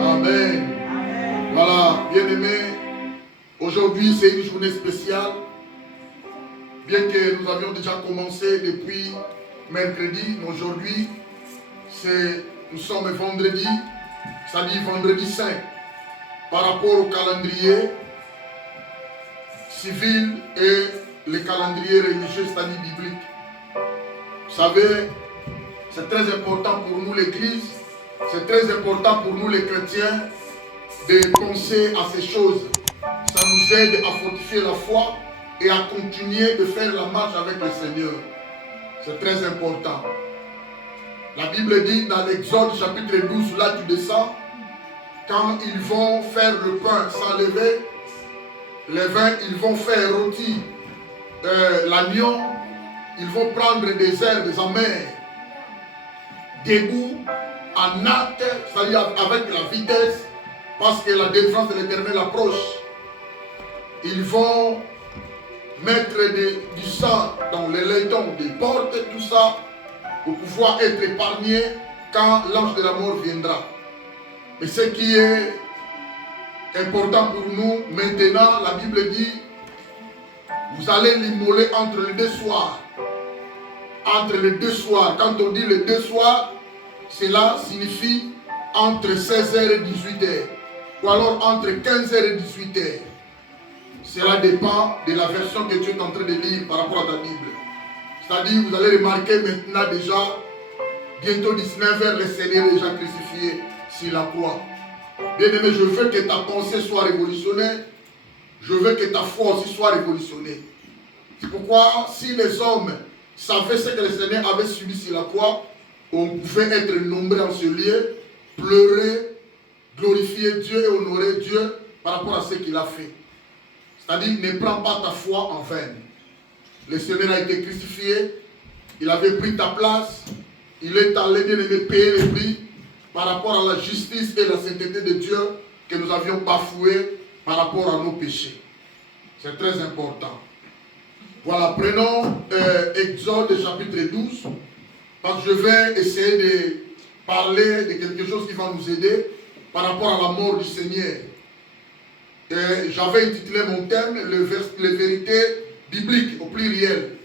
Amen. Voilà, bien-aimés, aujourd'hui c'est une journée spéciale. Bien que nous avions déjà commencé depuis mercredi, mais aujourd'hui, nous sommes vendredi, c'est-à-dire vendredi saint, par rapport au calendrier civil et le calendrier religieux, c'est-à-dire biblique. Vous savez, c'est très important pour nous l'Église, c'est très important pour nous les chrétiens de penser à ces choses. Ça nous aide à fortifier la foi et à continuer de faire la marche avec le Seigneur. C'est très important. La Bible dit dans l'Exode chapitre 12, là tu descends, quand ils vont faire le pain sans lever, les vins, ils vont faire rôtir l'agneau, ils vont prendre des herbes amères, debout, en acte, c'est-à-dire avec la vitesse, parce que la délivrance de l'Éternel approche. Ils vont mettre du sang dans les laietons des portes, tout ça, pour pouvoir être épargnés quand l'ange de la mort viendra. Mais ce qui est important pour nous, maintenant, la Bible dit, vous allez l'immoler entre les deux soirs. Entre les deux soirs. Quand on dit les deux soirs, cela signifie entre 16h et 18h. Ou alors entre 15h et 18h. Cela dépend de la version que tu es en train de lire par rapport à ta Bible. C'est-à-dire, vous allez remarquer maintenant déjà, bientôt 19h, le Seigneur est déjà crucifié sur la croix. Bien-aimé, je veux que ta pensée soit révolutionnée. Je veux que ta foi aussi soit révolutionnée. C'est pourquoi, si les hommes savaient ce que le Seigneur avait subi sur la croix, on pouvait être nombreux en ce lieu, pleurer, glorifier Dieu et honorer Dieu par rapport à ce qu'il a fait. C'est-à-dire, ne prends pas ta foi en vain. Le Seigneur a été crucifié, il avait pris ta place, il est allé bien aimé payer le prix par rapport à la justice et la sainteté de Dieu que nous avions bafoué par rapport à nos péchés. C'est très important. Voilà, prenons Exode chapitre 12, parce que je vais essayer de parler de quelque chose qui va nous aider par rapport à la mort du Seigneur. J'avais intitulé mon thème les vérités bibliques au pluriel.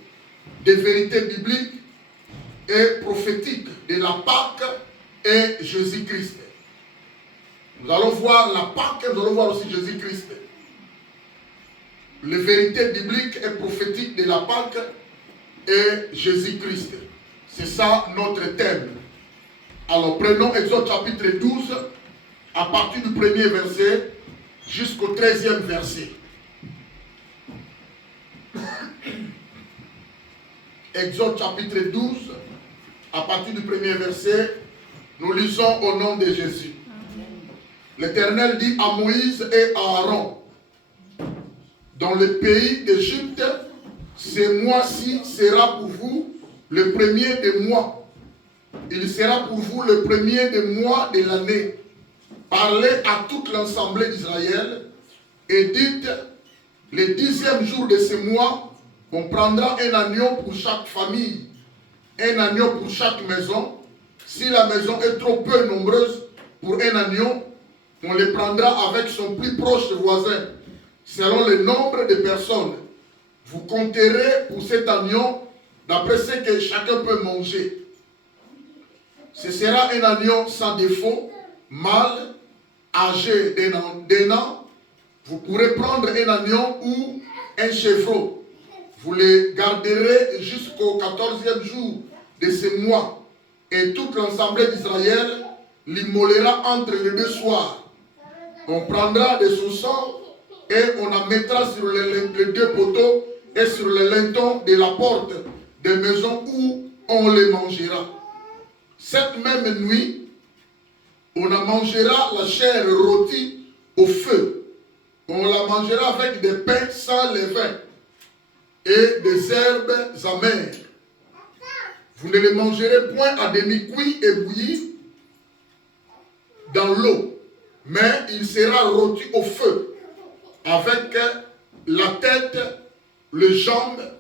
Des vérités bibliques et prophétiques de la Pâque et Jésus-Christ. Nous allons voir la Pâque et nous allons voir aussi Jésus-Christ. Les vérités bibliques et prophétiques de la Pâque et Jésus-Christ. C'est ça notre thème. Alors prenons Exode chapitre 12 à partir du premier verset jusqu'au 13e verset. Exode chapitre 12, à partir du premier verset, nous lisons au nom de Jésus. L'Éternel dit à Moïse et à Aaron, dans le pays d'Égypte, ce mois-ci sera pour vous le premier des mois. Il sera pour vous le premier des mois de l'année. Parlez à toute l'assemblée d'Israël et dites, le 10e jour de ce mois, on prendra un agneau pour chaque famille, un agneau pour chaque maison. Si la maison est trop peu nombreuse pour un agneau, on le prendra avec son plus proche voisin, selon le nombre de personnes. Vous compterez pour cet agneau d'après ce que chacun peut manger. Ce sera un agneau sans défaut, mâle, âgé d'un an. Vous pourrez prendre un agneau ou un chevreau. Vous les garderez jusqu'au 14e jour de ce mois. Et toute l'assemblée d'Israël l'immolera entre les deux soirs. On prendra de son sang et on en mettra sur les deux poteaux et sur les lintons de la porte des maisons où on les mangera. Cette même nuit, on en mangera la chair rôtie au feu. On la mangera avec des pains sans levain et des herbes amères. Vous ne les mangerez point à demi-cuit et bouilli dans l'eau, mais il sera rôti au feu, avec la tête, les jambes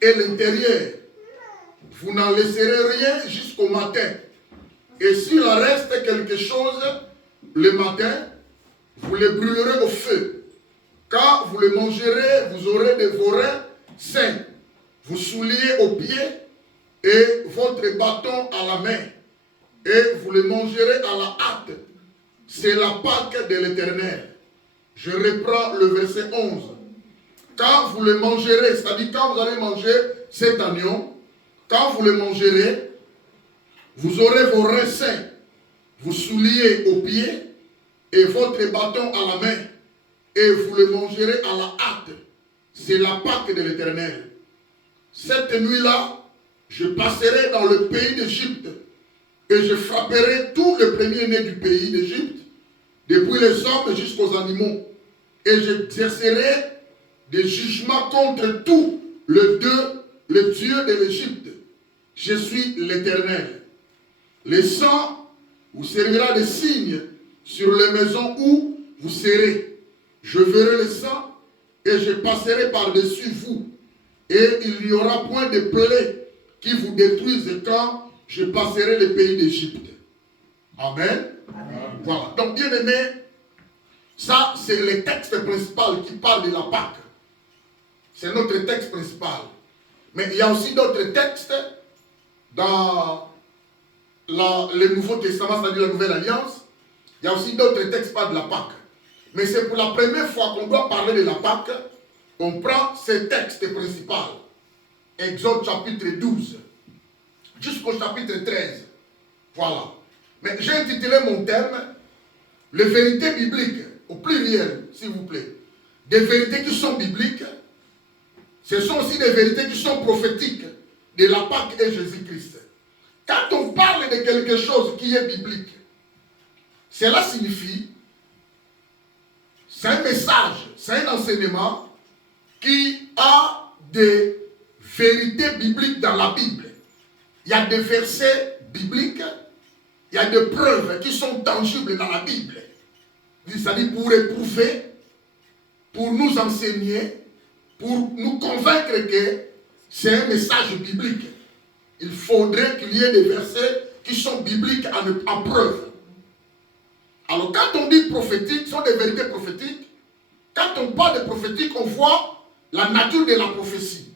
et l'intérieur. Vous n'en laisserez rien jusqu'au matin. Et s'il en reste quelque chose, le matin, vous les brûlerez au feu. Quand vous les mangerez, vous aurez de vos reins sains. Vous souliez aux pieds et votre bâton à la main. Et vous les mangerez à la hâte. C'est la Pâque de l'Éternel. Je reprends le verset 11. Quand vous le mangerez, c'est-à-dire quand vous allez manger cet agneau, quand vous le mangerez, vous aurez vos reins sains. Vous souliez aux pieds et votre bâton à la main. Et vous le mangerez à la hâte. C'est la Pâque de l'Éternel. Cette nuit-là, je passerai dans le pays d'Égypte et je frapperai tous les premiers-nés du pays d'Égypte, depuis les hommes jusqu'aux animaux. Et j'exercerai des jugements contre tous les dieux de l'Égypte. Je suis l'Éternel. Le sang vous servira de signe sur les maisons où vous serez. Je verrai le sang et je passerai par-dessus vous. Et il n'y aura point de plaie qui vous détruise quand je passerai le pays d'Égypte. Amen. Amen. Voilà. Donc, bien aimé, ça, c'est le texte principal qui parle de la Pâque. C'est notre texte principal. Mais il y a aussi d'autres textes dans le Nouveau Testament, c'est-à-dire la Nouvelle Alliance. Il y a aussi d'autres textes qui parlent de la Pâque. Mais c'est pour la première fois qu'on doit parler de la Pâque. On prend ce texte principal. Exode chapitre 12 jusqu'au chapitre 13. Voilà. Mais j'ai intitulé mon thème les vérités bibliques, au pluriel, s'il vous plaît. Des vérités qui sont bibliques. Ce sont aussi des vérités qui sont prophétiques de la Pâque et Jésus-Christ. Quand on parle de quelque chose qui est biblique, cela signifie, c'est un message, c'est un enseignement qui a des vérités bibliques dans la Bible. Il y a des versets bibliques, il y a des preuves qui sont tangibles dans la Bible. C'est-à-dire pour éprouver, pour nous enseigner, pour nous convaincre que c'est un message biblique. Il faudrait qu'il y ait des versets qui sont bibliques en preuve. Alors quand on dit prophétique, ce sont des vérités prophétiques. Quand on parle de prophétique, on voit la nature de la prophétie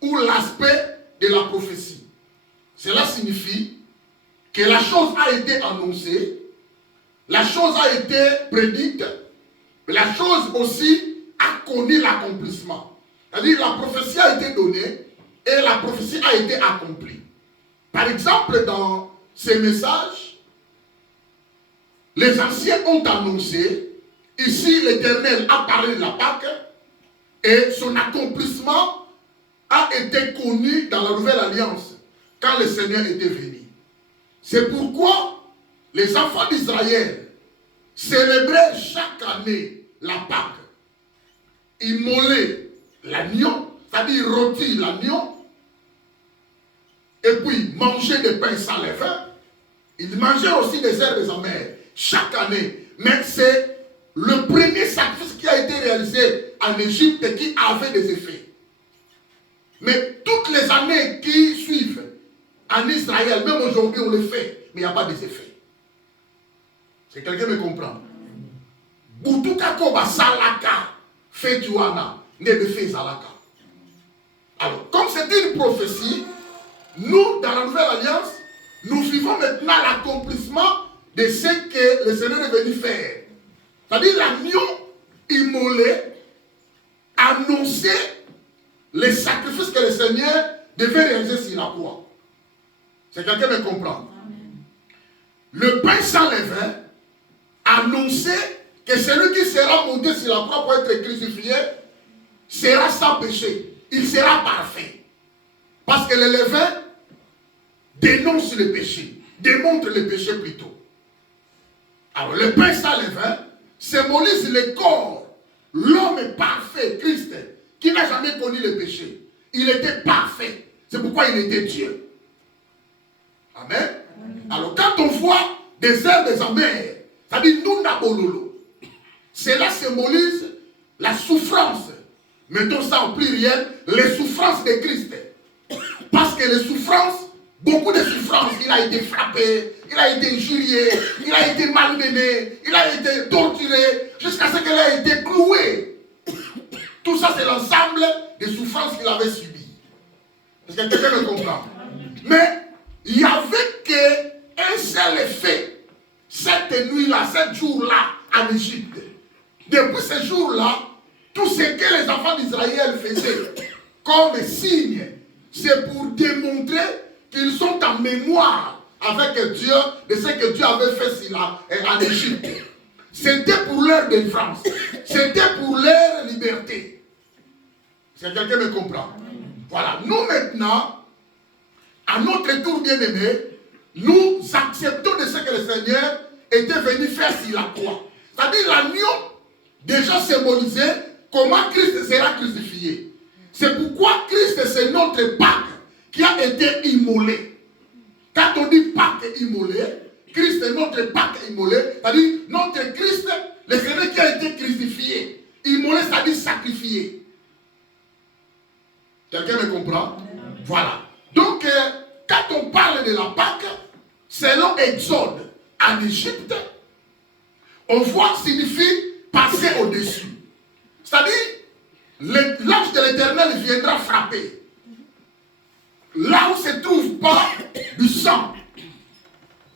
ou l'aspect de la prophétie. Cela signifie que la chose a été annoncée, la chose a été prédite, mais la chose aussi a connu l'accomplissement. C'est-à-dire la prophétie a été donnée et la prophétie a été accomplie. Par exemple, dans ces messages, les anciens ont annoncé, ici l'Éternel a parlé de la Pâque et son accomplissement a été connu dans la Nouvelle Alliance quand le Seigneur était venu. C'est pourquoi les enfants d'Israël célébraient chaque année la Pâque. Ils mollaient l'agneau, c'est-à-dire rôtir l'agneau, et puis manger des pains sans levain. Ils mangeaient aussi des herbes amères chaque année. Mais c'est le premier sacrifice qui a été réalisé en Égypte qui avait des effets. Mais toutes les années qui suivent en Israël, même aujourd'hui on le fait, mais il n'y a pas des effets. C'est quelqu'un me comprend? Alors, comme c'est une prophétie, nous, dans la Nouvelle Alliance, nous vivons maintenant l'accomplissement de ce que le Seigneur est venu faire. C'est-à-dire l'agneau immolé annonçait les sacrifices que le Seigneur devait réaliser sur la croix. C'est quelqu'un me comprend? Le pain sans levain annonçait que celui qui sera monté sur la croix pour être crucifié sera sans péché. Il sera parfait. Parce que le levain dénonce le péché, démontre le péché plutôt. Alors le pain sans levain symbolise le corps, l'homme parfait, Christ, qui n'a jamais connu le péché. Il était parfait. C'est pourquoi il était Dieu. Amen. Alors quand on voit des herbes amères, ça dit Nunda Bololo, cela symbolise la souffrance. Mettons ça en pluriel, les souffrances de Christ. Parce que les souffrances beaucoup de souffrances. Il a été frappé, il a été injurié, il a été malmené, il a été torturé, jusqu'à ce qu'il ait été cloué. Tout ça, c'est l'ensemble des souffrances qu'il avait subies. Est-ce que quelqu'un me comprend? Mais il n'y avait qu'un seul effet. Cette nuit-là, ce jour-là, en Égypte. Depuis ce jour-là, tout ce que les enfants d'Israël faisaient comme signe, c'est pour démontrer qu'ils sont en mémoire avec Dieu de ce que Dieu avait fait en Égypte. C'était pour leur délivrance. C'était pour leur liberté. Est-ce que quelqu'un me comprend? Voilà. Nous maintenant, à notre tour bien-aimé, nous acceptons de ce que le Seigneur était venu faire sur la croix. C'est-à-dire l'agneau déjà symbolisait comment Christ sera crucifié. C'est pourquoi Christ, c'est notre Pâque qui a été immolé. Quand on dit Pâque immolé, Christ est notre Pâque immolé, c'est-à-dire notre Christ, le Seigneur qui a été crucifié. Immolé, c'est-à-dire sacrifié. Quelqu'un me comprend? Voilà. Donc, quand on parle de la Pâque, selon Exode, en Égypte, on voit signifie passer au-dessus. C'est-à-dire, l'ange de l'Éternel viendra frapper. Là où se trouve pas du sang,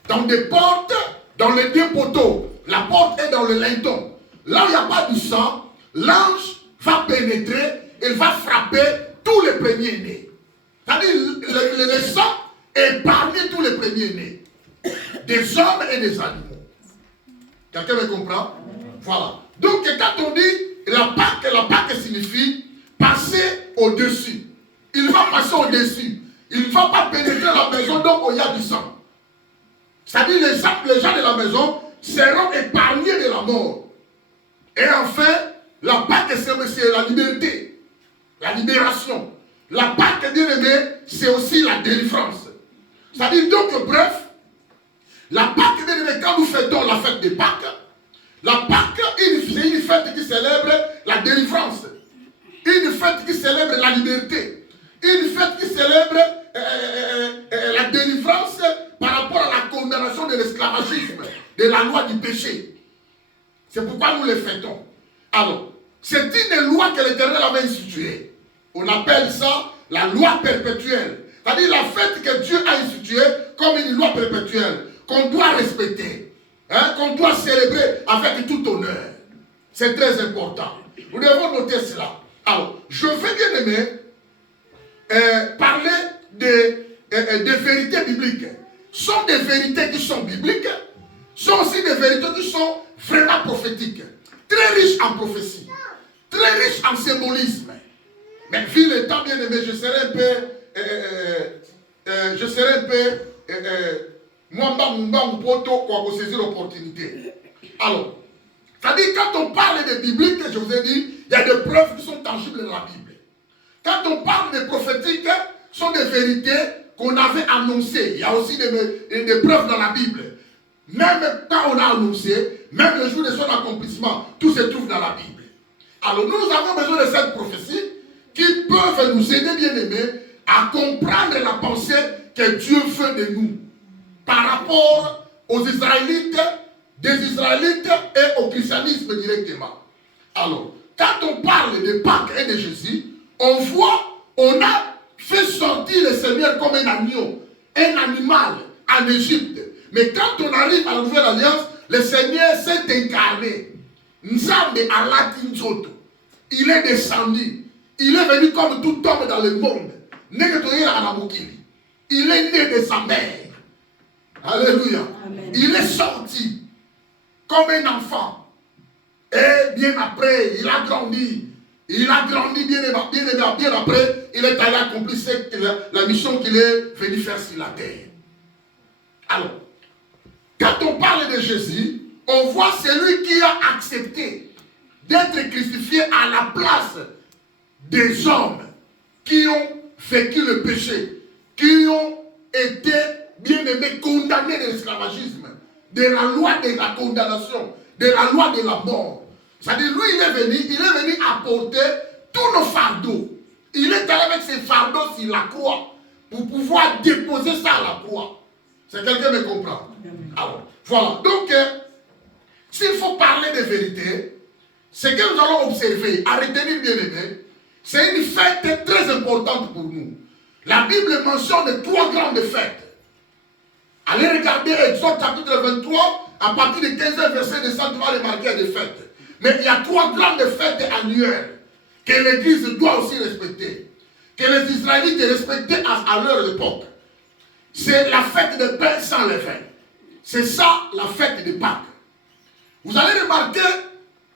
dans des portes, dans les deux poteaux, la porte est dans le linteau. Là où il n'y a pas du sang, l'ange va pénétrer, il va frapper tous les premiers-nés. C'est-à-dire, le sang épargne tous les premiers-nés, des hommes et des animaux. Quelqu'un me comprend? Voilà. Donc, quand on dit la Pâque signifie passer au-dessus. Il va passer au-dessus. Il ne va pas pénétrer la maison donc il y a du sang. C'est-à-dire les gens de la maison seront épargnés de la mort. Et enfin, la Pâque, c'est la liberté, la libération. La Pâque, bien aimé, c'est aussi la délivrance. C'est-à-dire donc, bref, la Pâque, bien aimé, quand nous fêtons la fête des Pâques, la Pâque, c'est une fête qui célèbre la délivrance. Une fête qui célèbre la liberté. Une fête qui célèbre la délivrance par rapport à la condamnation de l'esclavagisme, de la loi du péché. C'est pourquoi nous les fêtons. Alors, c'est une loi que l'Éternel avait instituée. On appelle ça la loi perpétuelle. C'est-à-dire la fête que Dieu a instituée comme une loi perpétuelle, qu'on doit respecter, qu'on doit célébrer avec tout honneur. C'est très important. Nous devons noter cela. Alors, je vais bien aimer parler des vérités bibliques. Sont des vérités qui sont bibliques, sont aussi des vérités qui sont vraiment prophétiques, très riches en prophétie, très riches en symbolisme. Mais vu le temps bien aimé, je serai un peu Mwamba Mpoto pour saisir l'opportunité. Alors, c'est-à-dire quand on parle de biblique, je vous ai dit, il y a des preuves qui sont tangibles dans la Bible. Quand on parle de prophétique, ce sont des vérités qu'on avait annoncées. Il y a aussi des preuves dans la Bible. Même quand on a annoncé, même le jour de son accomplissement, tout se trouve dans la Bible. Alors nous avons besoin de cette prophétie qui peuvent nous aider, bien aimés, à comprendre la pensée que Dieu veut de nous par rapport aux Israélites, des Israélites et au christianisme directement. Alors, quand on parle de Pâques et de Jésus, on voit, on a fait sortir le Seigneur comme un agneau, un animal en Égypte. Mais quand on arrive à la Nouvelle Alliance, le Seigneur s'est incarné. Nzambe alati nzoto. Il est descendu. Il est venu comme tout homme dans le monde. Il est né de sa mère. Alléluia. Amen. Il est sorti comme un enfant. Et bien après, il a grandi. Il a grandi bien après, il est allé accomplir la mission qu'il est venu faire sur la terre. Alors, quand on parle de Jésus, on voit celui qui a accepté d'être crucifié à la place des hommes qui ont vécu le péché, qui ont été bien aimés, condamnés de l'esclavagisme, de la loi de la condamnation, de la loi de la mort. C'est-à-dire, lui, il est venu apporter tous nos fardeaux. Il est allé avec ses fardeaux sur la croix pour pouvoir déposer ça à la croix. C'est quelqu'un me comprend? Alors, voilà. Donc, s'il faut parler de vérité, ce que nous allons observer, à retenir bien aimé, c'est une fête très importante pour nous. La Bible mentionne 3 grandes fêtes. Allez regarder Exode chapitre 23, à partir du 15e verset de ça, tu vas remarquer des fêtes. Mais il y a 3 grandes fêtes annuelles que l'Église doit aussi respecter, que les Israélites respectaient à leur époque. C'est la fête de pain sans levain. C'est ça la fête de Pâques. Vous allez remarquer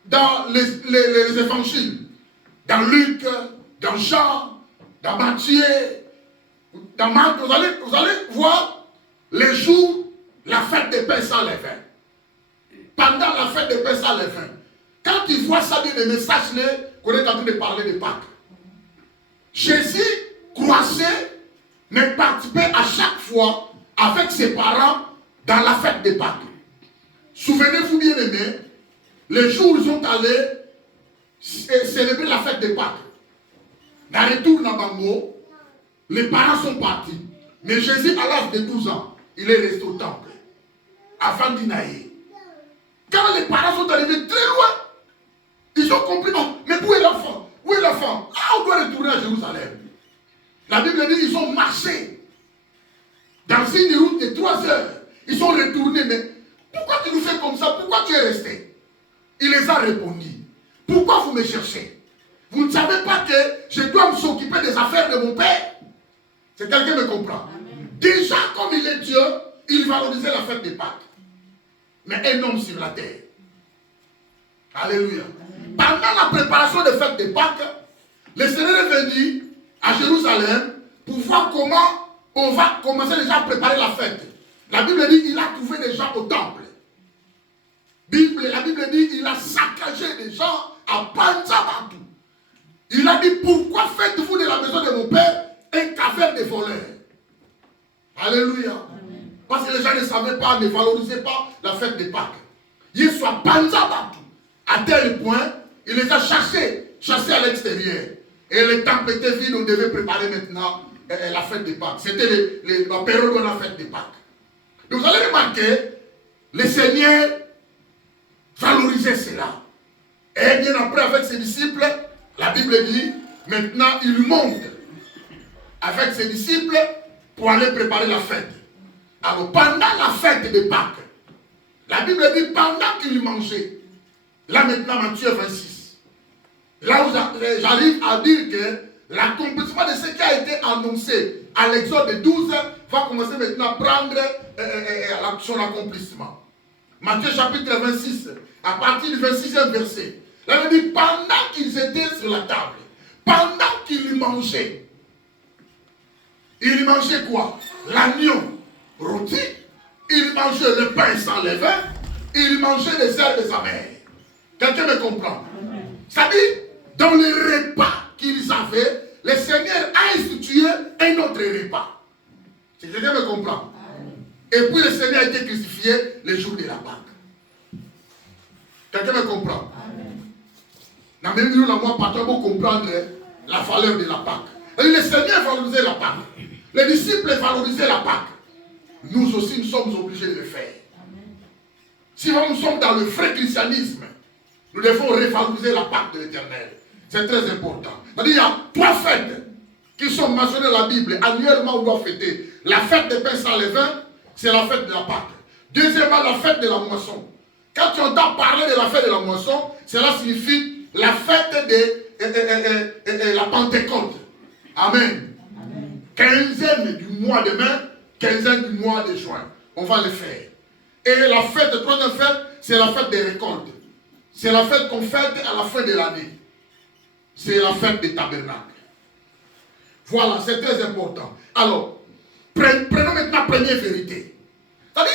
dans les évangiles, dans Luc, dans Jean, dans Matthieu, dans Marc, vous allez voir les jours, la fête des pains sans levain. Pendant la fête des pains sans levain, quand ils voient ça, bien aimé, sache-le qu'on est en train de parler de Pâques. Jésus croissait, mais participait à chaque fois avec ses parents dans la fête des Pâques. Souvenez-vous bien aimé, les jours où ils sont allés célébrer la fête des Pâques. Dans le retour dans Bango, les parents sont partis. Mais Jésus, à l'âge de 12 ans, il est resté au temple. Avant d'Inaïe. Quand les parents sont arrivés très loin, ils ont compris, oh, mais où est l'enfant? Où est l'enfant? Ah, on doit retourner à Jérusalem. La Bible dit qu'ils ont marché dans une route de 3 heures. Ils sont retournés, mais pourquoi tu nous fais comme ça? Pourquoi tu es resté? Il les a répondu. Pourquoi vous me cherchez? Vous ne savez pas que je dois m'occuper des affaires de mon père? C'est quelqu'un me comprend. Amen. Déjà, comme il est Dieu, il valorisait la fête des Pâques. Mais un homme sur la terre. Alléluia. Amen. Pendant la préparation des fêtes des Pâques, le Seigneur est venu à Jérusalem pour voir comment on va commencer déjà à préparer la fête. La Bible dit qu'il a trouvé des gens au temple. La Bible dit qu'il a saccagé des gens à Panzabantou. Il a dit, pourquoi faites-vous de la maison de mon père un caverne de voleurs? Alléluia. Amen. Parce que les gens ne savaient pas, ne valorisaient pas la fête de Pâques. Ils sont à Panzabantou. À tel point, il les a chassés à l'extérieur. Et le temple était vide, on devait préparer maintenant la fête de Pâques. C'était la période de la fête de Pâques. Donc vous allez remarquer, le Seigneur valorisait cela. Et bien après, avec ses disciples, la Bible dit, maintenant il monte avec ses disciples pour aller préparer la fête. Alors pendant la fête de Pâques, la Bible dit, pendant qu'il mangeait, là maintenant Matthieu 26, là où j'arrive à dire que l'accomplissement de ce qui a été annoncé à l'Exode 12 va commencer maintenant à prendre son accomplissement. Matthieu chapitre 26, à partir du 26e verset. Là, il dit, pendant qu'ils étaient sur la table, pendant qu'ils mangeaient, ils mangeaient quoi? L'agneau rôti, ils mangeaient le pain sans levain, ils mangeaient les herbes amères. Quelqu'un me comprend? C'est-à-dire, dans les repas qu'ils avaient, le Seigneur a institué un autre repas. Si quelqu'un me comprend? Et puis le Seigneur a été crucifié le jour de la Pâque. Quelqu'un me comprend? Dans même nous, moi, pas trop comprendre la valeur de la Pâque. Et le Seigneur valorisait la Pâque. Les disciples valorisaient la Pâque. Nous aussi, nous sommes obligés de le faire. Si nous sommes dans le vrai christianisme, nous devons revaloriser la Pâque de l'Éternel. C'est très important. C'est-à-dire, il y a 3 fêtes qui sont mentionnées dans la Bible. Annuellement, on doit fêter. La fête des pains sans levain, c'est la fête de la Pâque. Deuxièmement, la fête de la moisson. Quand tu entends parler de la fête de la moisson, cela signifie la fête de la Pentecôte. Amen. 15e du mois de mai, 15e du mois de juin. On va le faire. Et la fête, la troisième fête, c'est la fête des récoltes. C'est la fête qu'on fête à la fin de l'année. C'est la fête des tabernacles. Voilà, c'est très important. Alors, prenons maintenant la première vérité. C'est-à-dire,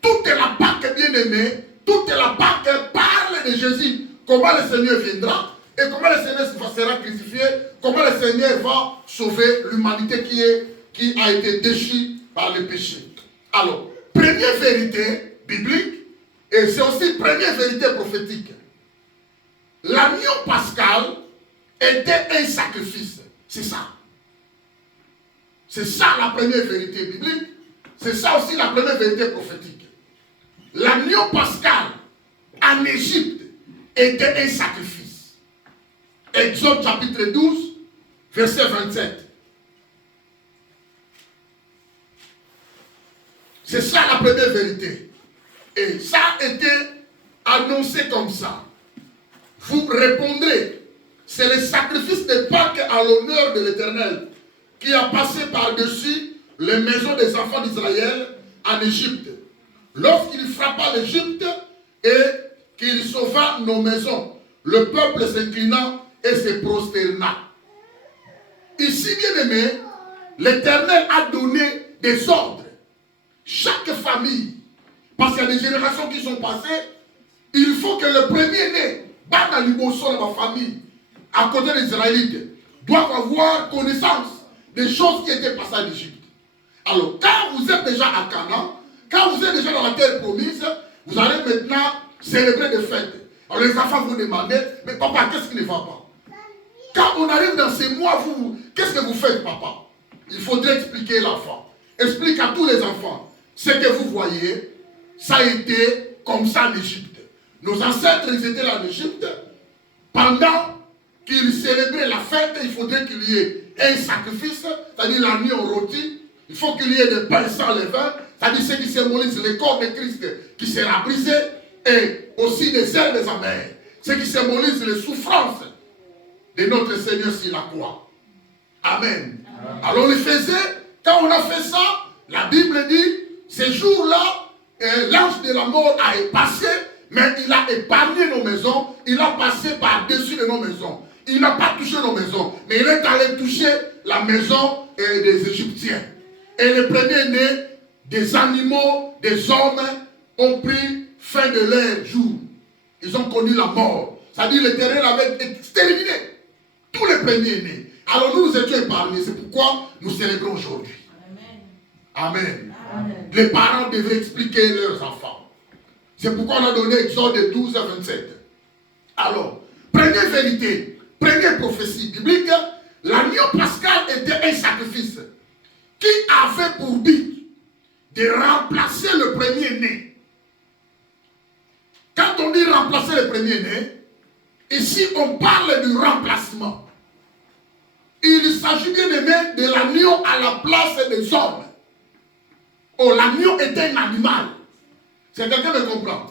toute la Pâque bien-aimée, toute la Pâque parle de Jésus. Comment le Seigneur viendra et comment le Seigneur sera crucifié, comment le Seigneur va sauver l'humanité qui a été déchue par le péché. Alors, première vérité biblique, et c'est aussi première vérité prophétique. L'agneau pascal était un sacrifice. C'est ça. C'est ça la première vérité biblique. C'est ça aussi la première vérité prophétique. L'agneau pascal en Égypte était un sacrifice. Exode chapitre 12, verset 27. C'est ça la première vérité. Et ça a été annoncé comme ça. Vous répondrez, c'est le sacrifice de Pâques à l'honneur de l'Éternel qui a passé par-dessus les maisons des enfants d'Israël en Égypte. Lorsqu'il frappa l'Égypte et qu'il sauva nos maisons, le peuple s'inclina et se prosterna. Ici, bien aimé, l'Éternel a donné des ordres. Chaque famille, parce qu'il y a des générations qui sont passées, il faut que le premier-né, dans l'Ibosso de ma famille, à côté des Israélites, doivent avoir connaissance des choses qui étaient passées en Égypte. Alors, quand vous êtes déjà à Canaan, quand vous êtes déjà dans la terre promise, vous allez maintenant célébrer des fêtes. Alors les enfants vont demander, mais papa, qu'est-ce qui ne va pas? Quand on arrive dans ces mois, qu'est-ce que vous faites, papa? Il faudrait expliquer l'enfant. Explique à tous les enfants. Ce que vous voyez, ça a été comme ça en Égypte. Nos ancêtres, ils étaient là en Égypte. Pendant qu'ils célébraient la fête, il faudrait qu'il y ait un sacrifice, c'est-à-dire l'agneau rôti. Il faut qu'il y ait des pains sans levain, c'est-à-dire ce qui symbolise le corps de Christ qui sera brisé, et aussi des herbes amères, ce qui symbolise les souffrances de notre Seigneur sur la croix. Amen. Alors on le faisait, quand on a fait ça, la Bible dit, ces jours-là, l'ange de la mort a passé, mais il a épargné nos maisons, il a passé par-dessus de nos maisons. Il n'a pas touché nos maisons, mais il est allé toucher la maison des Égyptiens. Et les premiers-nés des animaux, des hommes, ont pris fin de leur jour. Ils ont connu la mort. C'est-à-dire l'Éternel avait exterminé tous les premiers-nés. Alors nous étions épargnés. C'est pourquoi nous célébrons aujourd'hui. Amen. Amen. Les parents devraient expliquer leurs enfants. C'est pourquoi on a donné Exode 12 à 27. Alors, première vérité, première prophétie biblique, l'agneau pascal était un sacrifice qui avait pour but de remplacer le premier-né. Quand on dit remplacer le premier-né, ici on parle du remplacement. Il s'agit bien aimé de l'agneau à la place des hommes. Oh, l'agneau était un animal. C'est quelqu'un qui me comprend.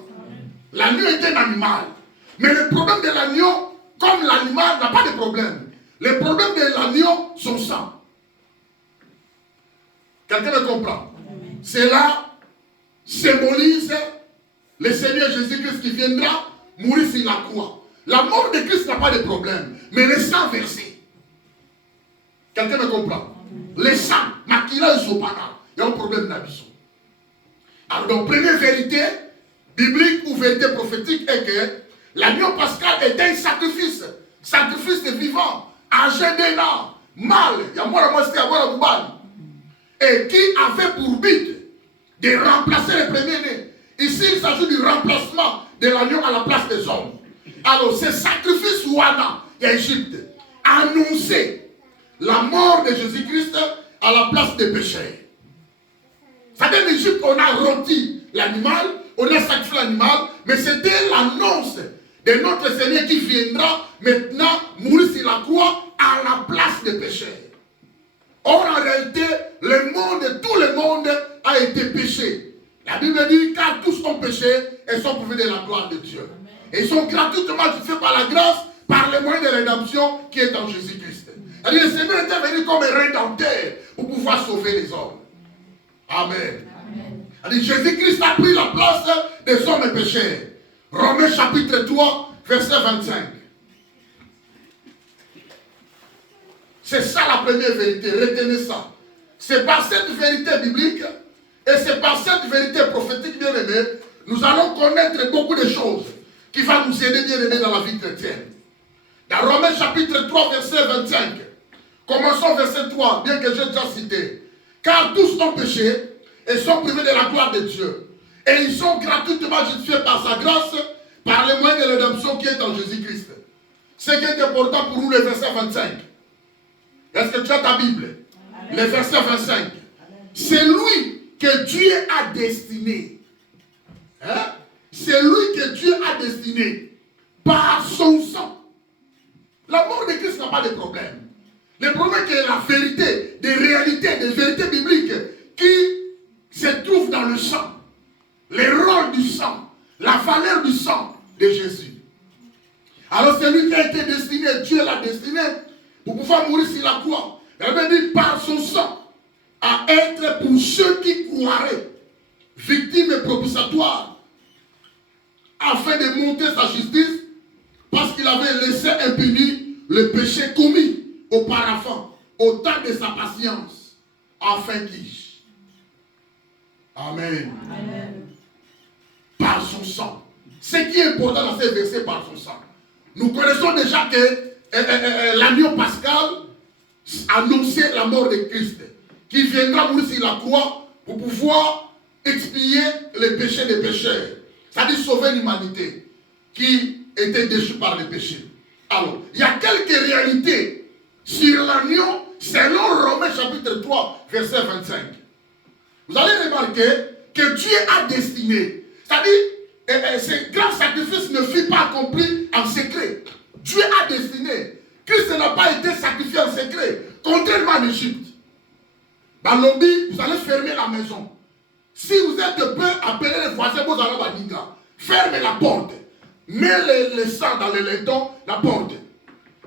L'agneau est un animal. Mais le problème de l'agneau, comme l'animal n'a pas de problème. Le problème de l'agneau, son sang. Quelqu'un me comprend? Cela symbolise le Seigneur Jésus-Christ qui viendra mourir sur la croix. La mort de Christ n'a pas de problème. Mais le sang versé. Quelqu'un me comprend? Le sang, makila et sopana. Il y a un problème d'abusson. Alors, donc, première vérité biblique ou vérité prophétique est que l'agneau pascal est un sacrifice. Sacrifice de vivant, âgé d'un an, mâle, et qui avait pour but de remplacer les premiers-nés. Ici, il s'agit du remplacement de l'agneau à la place des hommes. Alors, ce sacrifice ouana d'Égypte annonçait la mort de Jésus-Christ à la place des pécheurs. C'est-à-dire qu'en Égypte, on a rôti l'animal, on a sacrifié l'animal, mais c'était l'annonce de notre Seigneur qui viendra maintenant mourir sur la croix à la place des pécheurs. Or, en réalité, le monde, tout le monde a été péché. La Bible dit, car tous ont péché et sont privés de la gloire de Dieu. Et ils sont gratuitement justifiés par la grâce, par le moyen de rédemption qui est en Jésus-Christ. C'est-à-dire, le Seigneur était venu comme un rédempteur pour pouvoir sauver les hommes. Amen. Amen. Jésus-Christ a pris la place des hommes pécheurs. Romains chapitre 3, verset 25. C'est ça la première vérité. Retenez ça. C'est par cette vérité biblique et c'est par cette vérité prophétique, bien aimé, nous allons connaître beaucoup de choses qui vont nous aider, bien aimé, dans la vie chrétienne. Dans Romains chapitre 3, verset 25. Commençons verset 3, bien que j'ai déjà cité. Car tous ont péché et sont privés de la gloire de Dieu. Et ils sont gratuitement justifiés par sa grâce, par le moyen de rédemption qui est en Jésus-Christ. Ce qui est important pour nous, le verset 25. Est-ce que tu as ta Bible? Le verset 25. C'est lui que Dieu a destiné. Hein? C'est lui que Dieu a destiné par son sang. La mort de Christ n'a pas de problème. Le problème est que la vérité, des réalités, des vérités bibliques qui se trouvent dans le sang. Les rôles du sang, la valeur du sang de Jésus. Alors c'est lui qui a été destiné, Dieu l'a destiné pour pouvoir mourir sur la croix. Il avait dit par son sang à être pour ceux qui croiraient victime et propitiatoire afin de montrer sa justice parce qu'il avait laissé impuni le péché commis auparavant au temps de sa patience afin qu'il. Amen. Amen. Par son sang. Ce qui est important dans ces versets, par son sang. Nous connaissons déjà que l'agneau pascal annonçait la mort de Christ, qui viendra mourir sur la croix pour pouvoir expier les péchés des pécheurs. C'est-à-dire sauver l'humanité qui était déchue par les péchés. Alors, il y a quelques réalités sur l'agneau selon Romains chapitre 3, verset 25. Vous allez remarquer que Dieu a destiné. C'est-à-dire, ce grand sacrifice ne fut pas accompli en secret. Dieu a destiné. Christ n'a pas été sacrifié en secret, contrairement à l'Égypte. Dans l'obéi, vous allez fermer la maison. Si vous êtes peu, appelez les voisins, vous allez à Niga. Fermez la porte. Mets le sang dans le laiton, la porte.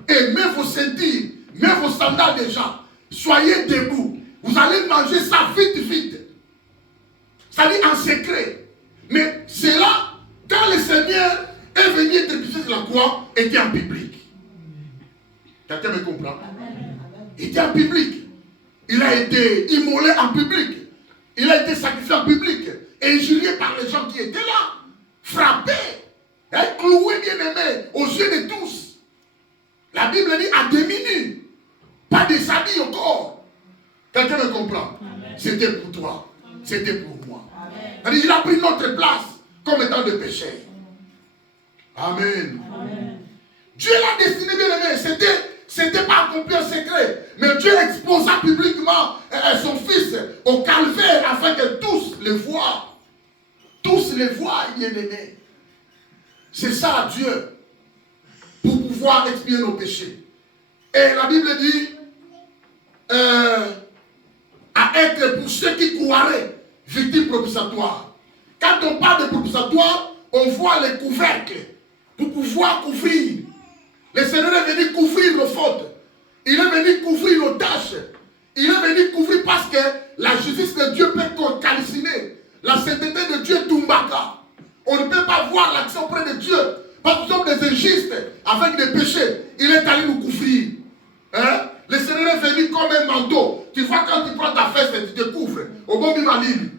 Et mets vos ceintures, mets vos sandales déjà. Soyez debout. Vous allez manger ça vite, vite. C'est-à-dire en secret. Mais c'est là, quand le Seigneur est venu être crucifié sur la croix, était en public. Quelqu'un me comprend? Il était en public. Il a été immolé en public. Il a été sacrifié en public. Injurié par les gens qui étaient là. Frappé. Cloué, bien aimé, aux yeux de tous. La Bible dit à demi-nu. Pas des habits au corps. Quelqu'un me comprend? C'était pour toi. C'était pour moi. Il a pris notre place comme étant des pécheurs. Amen. Amen. Dieu l'a destiné, bien aimé. C'était pas accompli en secret. Mais Dieu exposa publiquement son fils au calvaire afin que tous le voient. Tous le voient, bien aimé. C'est ça Dieu. Pour pouvoir expier nos péchés. Et la Bible dit à être pour ceux qui croiraient victime propitiatoire. Quand on parle de propitiatoire, on voit les couvercles pour pouvoir couvrir. Le Seigneur est venu couvrir nos fautes. Il est venu couvrir nos tâches. Il est venu couvrir parce que la justice de Dieu peut calciner. La sainteté de Dieu est Tumbaka. On ne peut pas voir l'action auprès de Dieu. Parce que nous sommes des injustes avec des péchés. Il est allé nous couvrir. Hein? Le Seigneur est venu comme un manteau. Tu vois, quand tu prends ta fesse et tu te couvres. Au bon bimaline.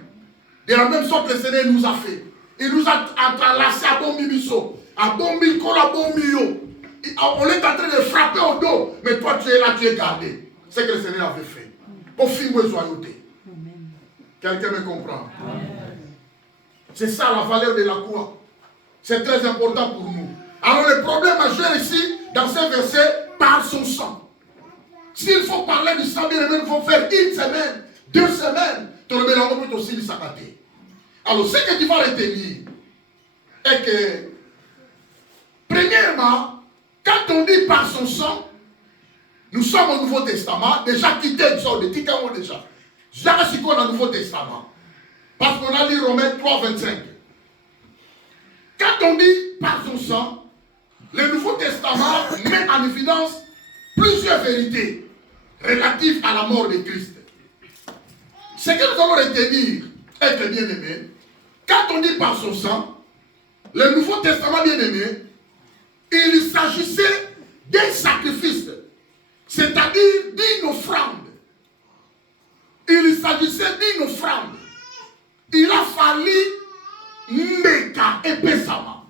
De la même sorte que le Seigneur nous a fait. Il nous a entrelacés à bon bibiso. À bon micro, à bon mio. On est en train de frapper au dos. Mais toi, tu es là, tu es gardé. C'est ce que le Seigneur avait fait. Pour finir joyauté. Quelqu'un me comprend? C'est ça la valeur de la croix. C'est très important pour nous. Alors le problème majeur ici, dans ces versets, par son sang. S'il faut parler du sang, bien aimé, il faut faire une semaine, 2 semaines. Tu le mélanges plutôt aussi du sabaté. Alors ce que tu vas retenir est que, premièrement, quand on dit par son sang, nous sommes au Nouveau Testament, déjà quitté le sol, déjà. Déjà ce qu'on a au Nouveau Testament. Parce qu'on a lu Romains 3, 25. Quand on dit par son sang, le Nouveau Testament met en évidence plusieurs vérités relatives à la mort de Christ. Ce que nous allons retenir, être bien aimé, quand on dit par son sang, le Nouveau Testament bien aimé, il s'agissait d'un sacrifice, c'est-à-dire d'une offrande. Il s'agissait d'une offrande. Il a fallu méga et pésamment.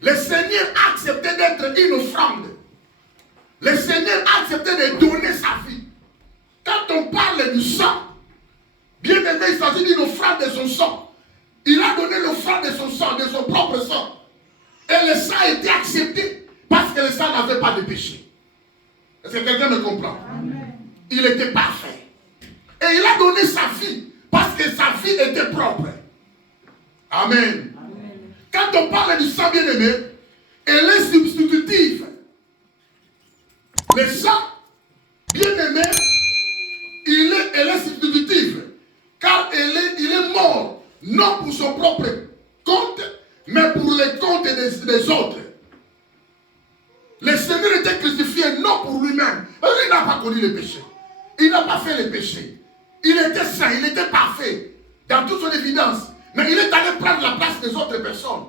Le Seigneur a accepté d'être une offrande. Le Seigneur a accepté de donner sa vie. Quand on parle du sang, bien aimé, il s'agit d'une offrande de son sang. Il a donné l'offrande de son sang, de son propre sang. Et le sang a été accepté parce que le sang n'avait pas de péché. Est-ce que quelqu'un me comprend? Amen. Il était parfait. Et il a donné sa vie parce que sa vie était propre. Amen. Amen. Quand on parle du sang bien-aimé, elle est substitutive. Le sang bien-aimé, elle est substitutive. Car il est mort, non pour son propre compte, mais pour les comptes des autres. Le Seigneur était crucifié non pour lui-même. Il n'a pas connu le péché. Il n'a pas fait le péché. Il était saint, il était parfait, dans toute son évidence. Mais il est allé prendre la place des autres personnes.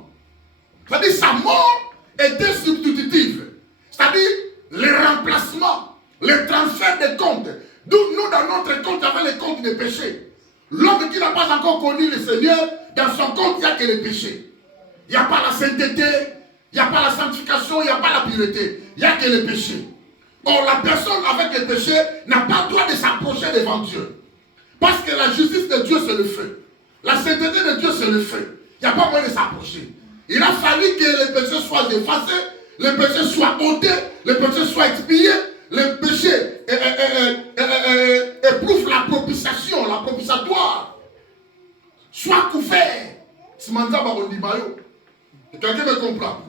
C'est-à-dire sa mort était substitutive. C'est-à-dire le remplacement, le transfert des comptes. D'où nous, dans notre compte, il y avait les comptes des péchés. L'homme qui n'a pas encore connu le Seigneur, dans son compte, il n'y a que les péchés. Il n'y a pas la sainteté, il n'y a pas la sanctification, il n'y a pas la pureté. Il n'y a que les péchés. Or, la personne avec les péchés n'a pas le droit de s'approcher devant Dieu. Parce que la justice de Dieu, c'est le feu. La sainteté de Dieu, c'est le feu. Il n'y a pas moyen de s'approcher. Il a fallu que les péchés soient effacés, les péchés soient ôtés, les péchés soient expiés, les péchés éprouvent la propitiation, la propitiatoire. Soit couvert. Quelqu'un me comprend?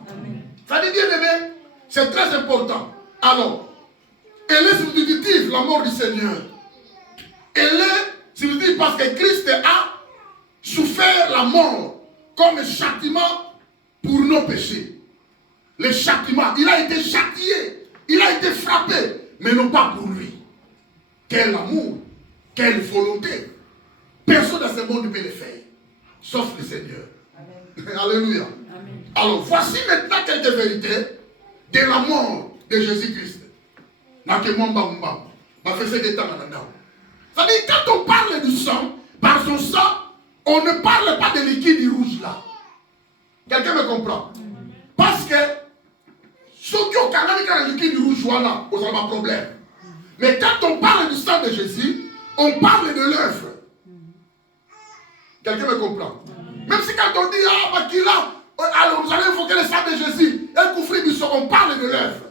Ça dit bien aimé, c'est très important. Alors, elle est substitutive, la mort du Seigneur. Elle est substitutive parce que Christ a souffert la mort comme châtiment pour nos péchés. Le châtiment, il a été châtié, il a été frappé, mais non pas pour lui. Quel amour, quelle volonté. Personne dans ce monde ne peut le faire, sauf le Seigneur. Amen. Alléluia. Amen. Alors, voici maintenant quelques vérités de la mort de Jésus-Christ. C'est-à-dire, quand on parle du sang, par son sang, on ne parle pas de liquide rouge là. Quelqu'un me comprend? Parce que ceux qui ont quand le liquide rouge, voilà, ils ont un problème. Mais quand on parle du sang de Jésus, on parle de l'œuvre. Quelqu'un me comprend? Même si quand on dit, ah, Makila, alors vous allez invoquer le sang de Jésus, on parle de l'œuvre.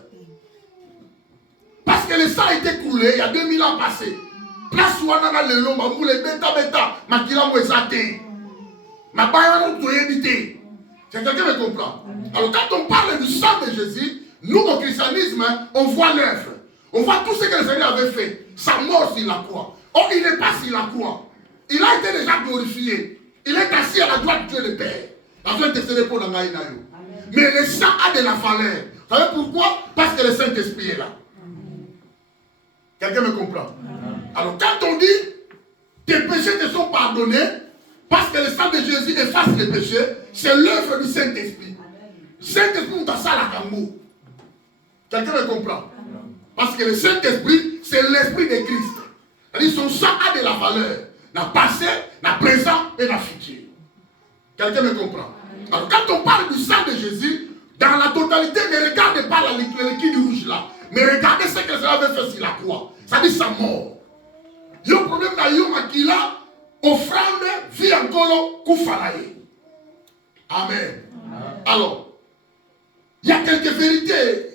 Parce que le sang a été coulé il y a 2000 ans passés. Place où on a le long, ma moule, bêta, Makila, moi, ça t'est. Ma baille, on éviter. C'est quelqu'un me comprend? Alors quand on parle du sang de Jésus, nous au christianisme, on voit l'œuvre. On voit tout ce que le Seigneur avait fait. Sa mort sur la croix. Or, il n'est pas sur la croix. Il a été déjà glorifié. Il est assis à la droite de Dieu le Père. Mais le sang a de la valeur. Vous savez pourquoi? Parce que le Saint-Esprit est là. Quelqu'un me comprend? Alors quand on dit tes péchés te sont pardonnés, parce que le sang de Jésus efface les péchés, c'est l'œuvre du Saint-Esprit. Saint-Esprit nous a ça la cambo. Quelqu'un me comprend? Parce que le Saint-Esprit, c'est l'Esprit de Christ. C'est-à-dire son sang a de la valeur. Dans le passé, dans le présent et dans le futur. Quelqu'un me comprend? Alors quand on parle du sang de Jésus, dans la totalité, ne regardez pas le liquide rouge là. Mais regardez ce que le Seigneur avait fait sur la croix. Ça dit sa mort. Il y a un problème dans Yom Kila, offrande, vie encore, koufalaye. Amen. Alors, il y a quelques vérités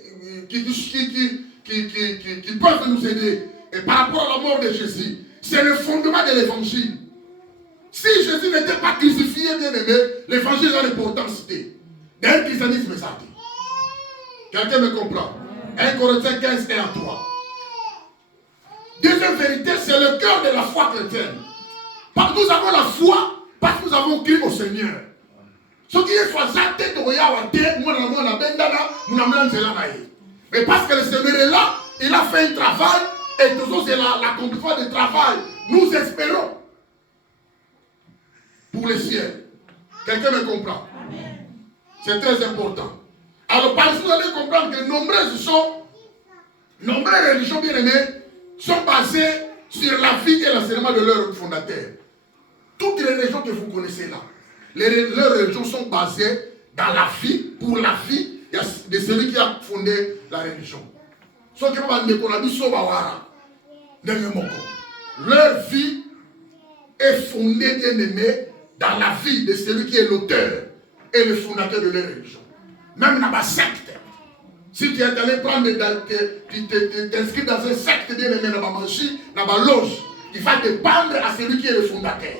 qui peuvent nous aider. Et par rapport à la mort de Jésus, c'est le fondement de l'évangile. Si Jésus n'était pas crucifié, bien aimé, l'évangile a l'importance. D'un christianisme, ça dit. Quelqu'un me comprend? 1 Corinthiens 15 et 3. Deuxième vérité, c'est le cœur de la foi chrétienne. Parce que nous avons la foi, parce que nous avons crié au Seigneur. Ce qui est fait, mais parce que le Seigneur est là, il a fait un travail, et toujours c'est la condition de travail. Nous espérons pour le ciel. Quelqu'un me comprend? C'est très important. Alors, parce que vous allez comprendre que nombreuses religions bien-aimées sont basées sur la vie et l'enseignement de leur fondateur. Toutes les religions que vous connaissez là, leurs religions sont basées dans la vie, pour la vie de celui qui a fondé la religion. Leur vie est fondée, bien aimée, dans la vie de celui qui est l'auteur et le fondateur de leur religion. Même dans ma secte. Si tu es allé prendre, tu t'inscris dans une secte, bien aimé, dans ma manchie, dans ma loge, il va dépendre à celui qui est le fondateur.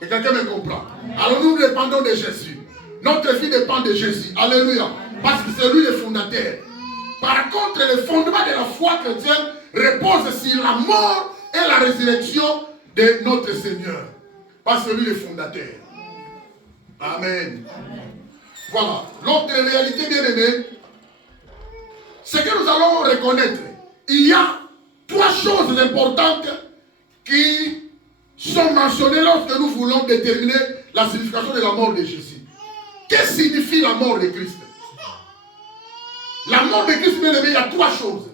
Et quelqu'un me comprend? Alors nous dépendons de Jésus. Notre vie dépend de Jésus. Alléluia. Parce que c'est lui le fondateur. Par contre, le fondement de la foi chrétienne repose sur la mort et la résurrection de notre Seigneur. Parce que lui le fondateur. Amen. Voilà. L'autre réalité, bien aimée, c'est que nous allons reconnaître. Il y a 3 choses importantes qui sont mentionnées lorsque nous voulons déterminer la signification de la mort de Jésus. Qu'est-ce que signifie la mort de Christ? La mort de Christ, bien aimé, il y a 3 choses.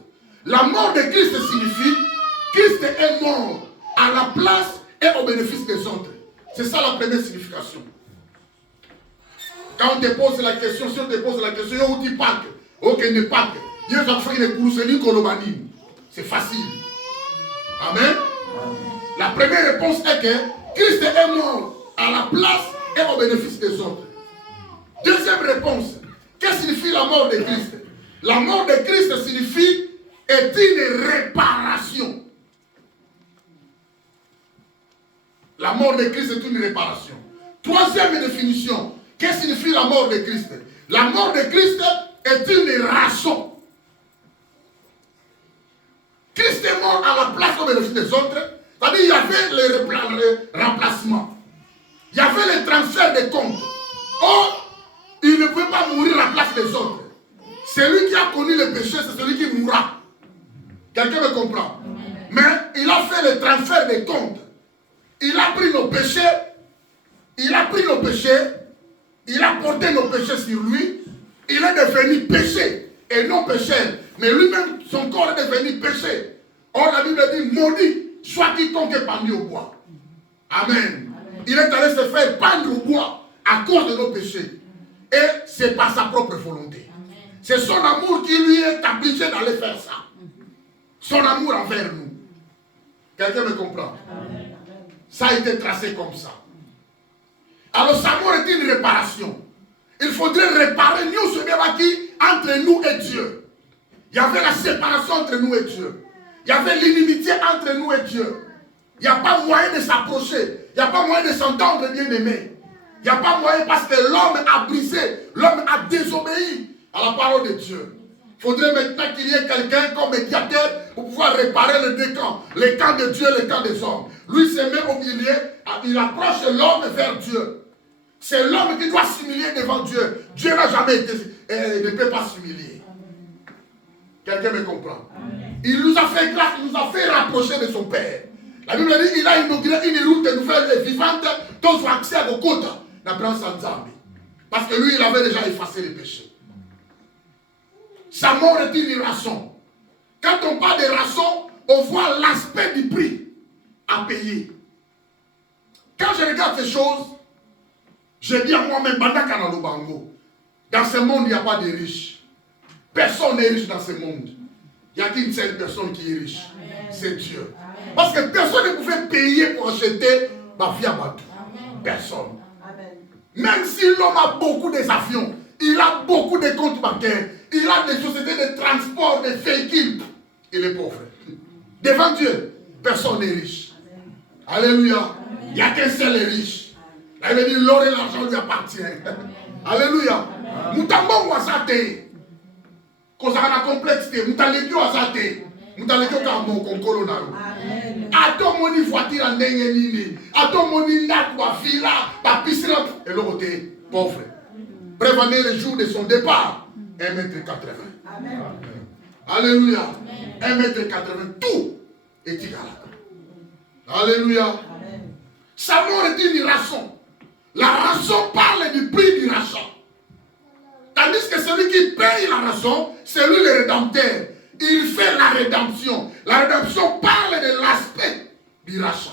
La mort de Christ signifie Christ est mort à la place et au bénéfice des autres. C'est ça la première signification. Quand on te pose la question, si on te pose la question, on dit Pâques, ok, ne Pâques. C'est facile. Amen. La première réponse est que Christ est mort à la place et au bénéfice des autres. Deuxième réponse, qu'est-ce que signifie la mort de Christ? La mort de Christ signifie est une réparation. La mort de Christ est une réparation. Troisième définition, qu'est-ce que signifie la mort de Christ? La mort de Christ est une rançon. Christ est mort à la place au bénéfice des autres. C'est-à-dire qu'il y avait le remplacement. Il y avait le transfert des comptes. Or, il ne peut pas mourir à la place des autres. Celui qui a connu le péché, c'est celui qui mourra. Quelqu'un me comprend? Mais il a fait le transfert des comptes. Il a pris nos péchés. Il a pris nos péchés. Il a porté nos péchés sur lui. Il est devenu péché et non pécheur. Mais lui-même, son corps est devenu péché. Or, la Bible dit, maudit soit quiconque est pendu au bois. Amen. Il est allé se faire pendre au bois à cause de nos péchés. Et c'est par sa propre volonté. C'est son amour qui lui est obligé d'aller faire ça. Son amour envers nous. Quelqu'un me comprend? Ça a été tracé comme ça. Alors sa mort est une réparation. Il faudrait réparer nous ce qui entre nous et Dieu. Il y avait la séparation entre nous et Dieu. Il y avait l'inimitié entre nous et Dieu. Il n'y a pas moyen de s'approcher. Il n'y a pas moyen de s'entendre bien aimé. Il n'y a pas moyen parce que l'homme a brisé, l'homme a désobéi à la parole de Dieu. Il faudrait maintenant qu'il y ait quelqu'un comme médiateur pour pouvoir réparer les deux camps. Le camp de Dieu et le camp des hommes. Lui se met au milieu, il approche l'homme vers Dieu. C'est l'homme qui doit s'humilier devant Dieu. Dieu n'a jamais été, ne peut pas s'humilier. Quelqu'un me comprend? Il nous a fait grâce, il nous a fait rapprocher de son Père. La Bible dit qu'il a inauguré une route nouvelle et vivante, dont son accès à vos côtes n'apprend sans Zambie. Parce que lui, il avait déjà effacé les péchés. Sa mort est une rançon. Quand on parle de rançon, on voit l'aspect du prix à payer. Quand je regarde ces choses, je dis à moi-même, dans ce monde, il n'y a pas de riches. Personne n'est riche dans ce monde. Il n'y a qu'une seule personne qui est riche. C'est Dieu. Amen. Parce que personne ne pouvait payer pour acheter ma vie à Badou. Personne. Amen. Même si l'homme a beaucoup d'avions, il a beaucoup de comptes bancaires, il a des sociétés de transport, des véhicules, il est pauvre. Devant Dieu, personne n'est riche. Amen. Alléluia. Amen. Il n'y a qu'un seul riche. Il veut dire l'or et l'argent lui appartient. Alléluia. Moutambo wasate. Kozana complexité. Moutalekio wasate. Moutalekio kamo konkolo naro. Ato moni voiture en ndenge nini. Ato moni ndaku ba villa, ba piscine et le côté pauvre. Prévenez le jour de son départ. 1,80 m. Alléluia. 1,80 m. Tout est égal. Alléluia. Sa mort est une rançon. La rançon parle du prix du rachat. Tandis que celui qui paye la rançon, c'est lui le rédempteur. Il fait la rédemption. La rédemption parle de l'aspect du rachat.